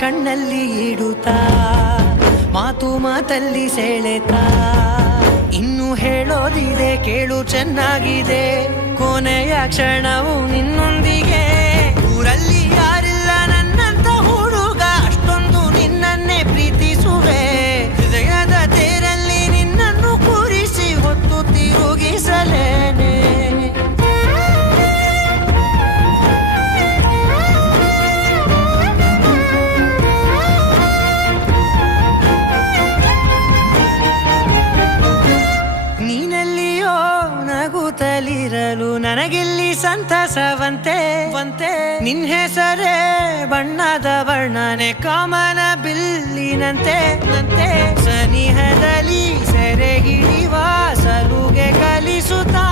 ಕಣ್ಣಲ್ಲಿ ಇಡುತ್ತಾ ಮಾತು ಮಾತಲ್ಲಿ ಸೆಳೆತಾ ಇನ್ನು ಹೇಳೋದಿದೆ ಕೇಳು ಚೆನ್ನಾಗಿದೆ ಕೊನೆಯ ಕ್ಷಣವು ನಿನ್ನೊಂದಿಗೆ ಊರಲ್ಲಿ ಯಾರಿಲ್ಲ ನನ್ನಂತ ಹುಡುಗ ಅಷ್ಟೊಂದು ನಿನ್ನನ್ನೇ ಪ್ರೀತಿಸುವೆ ಹೃದಯದ ತೇರಲ್ಲಿ ನಿನ್ನನ್ನು ಕೂರಿಸಿ ಹೊತ್ತು ತಿರುಗಿಸಲೇನೆ ನಗುತ್ತಲಿರಲು ನನಗಿಲ್ಲಿ ಸಂತಸವಂತೆ ನಿನ್ ಹೆಸರೇ ಬಣ್ಣದ ವರ್ಣನೆ ಕಾಮನ ಬಿಲ್ಲಿನಂತೆ ಸನಿಹದಲ್ಲಿ ಸೆರೆ ಹಿಡಿಯುವ ಸಲುಗೆ ಕಲಿಸುತ್ತಾ